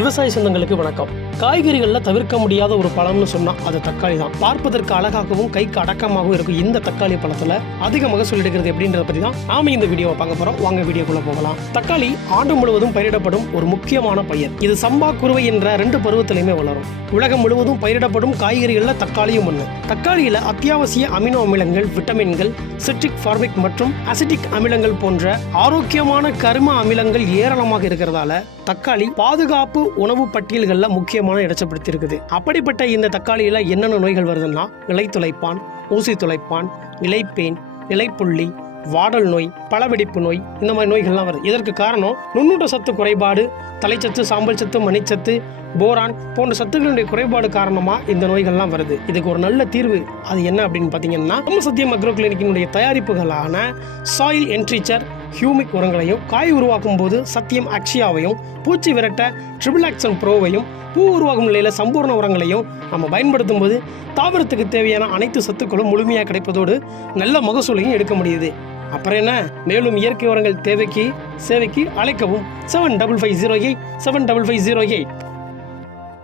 விவசாய சொந்தங்களுக்கு வணக்கம். காய்கறிகளில் தவிர்க்க முடியாத ஒரு பழம்னு சொன்னால் அது தக்காளி தான். பார்ப்பதற்கு அழகாகவும் கைக்கு அடக்கமாகவும் இருக்கும் இந்த தக்காளி பழத்தில் அதிக மகசூல் எடுக்கிறது எப்படின்றத பற்றி தான் நாம இந்த வீடியோவை பார்க்க போகிறோம். வாங்க வீடியோக்குள்ளே போகலாம். தக்காளி ஆண்டு முழுவதும் பயிரிடப்படும் ஒரு முக்கியமான பயிர். இது சம்பா குறுவை என்ற 2 பருவத்திலையுமே வளரும். உலகம் முழுவதும் பயிரிடப்படும் காய்கறிகளில் தக்காளியும் ஒன்று. தக்காளியில் அத்தியாவசிய அமினோ அமிலங்கள், விட்டமின்கள், சிட்ரிக், ஃபார்மிக் மற்றும் அசிட்டிக் அமிலங்கள் போன்ற ஆரோக்கியமான கரிம அமிலங்கள் ஏராளமாக இருக்கிறதால தக்காளி பாதுகாப்பு உணவு பட்டியல்களில் முக்கியமான இடத்தை பிடித்திருக்குது. அப்படிப்பட்ட இந்த தக்காளியில என்னென்ன நோய்கள் வருதுன்னா இலை துளைப்பான், ஊசி துளைப்பான், இலைப்பேன், இலைப்புள்ளி, வாடல் நோய், பழவெடிப்பு நோய், இந்த மாதிரி நோய்கள்லாம் வருது. இதற்கு காரணம் நுண்ணூட்ட சத்து குறைபாடு, தலைச்சத்து, சாம்பல் சத்து, மணிச்சத்து, போரான் போன்ற சத்துக்களுடைய குறைபாடு காரணமா இந்த நோய்கள்லாம் வருது. இதுக்கு ஒரு நல்ல தீர்வு அது என்ன அப்படின்னு பார்த்தீங்கன்னா, நம்ம சத்தியம் அக்ரோ கிளினிக்கினுடைய தயாரிப்புகளான சாயில் என்ரிச்சர் ஹியூமிக் உரங்களையும், காய் உருவாக்கும் போது சத்தியம் அக்ஷியாவையும், பூச்சி விரட்ட ட்ரிபிள் ஆக்சன் ப்ரோவையும், பூ உருவாகும் நிலையில் சம்பூர்ண உரங்களையும் நம்ம பயன்படுத்தும் போது தாவரத்துக்கு தேவையான அனைத்து சத்துக்களும் முழுமையாக கிடைப்பதோடு நல்ல மகசூலையும் எடுக்க முடியுது. அப்புறம் என்ன, மேலும் இயற்கை உரங்கள் தேவைக்கு சேவைக்கு அழைக்கவும் 7550875508.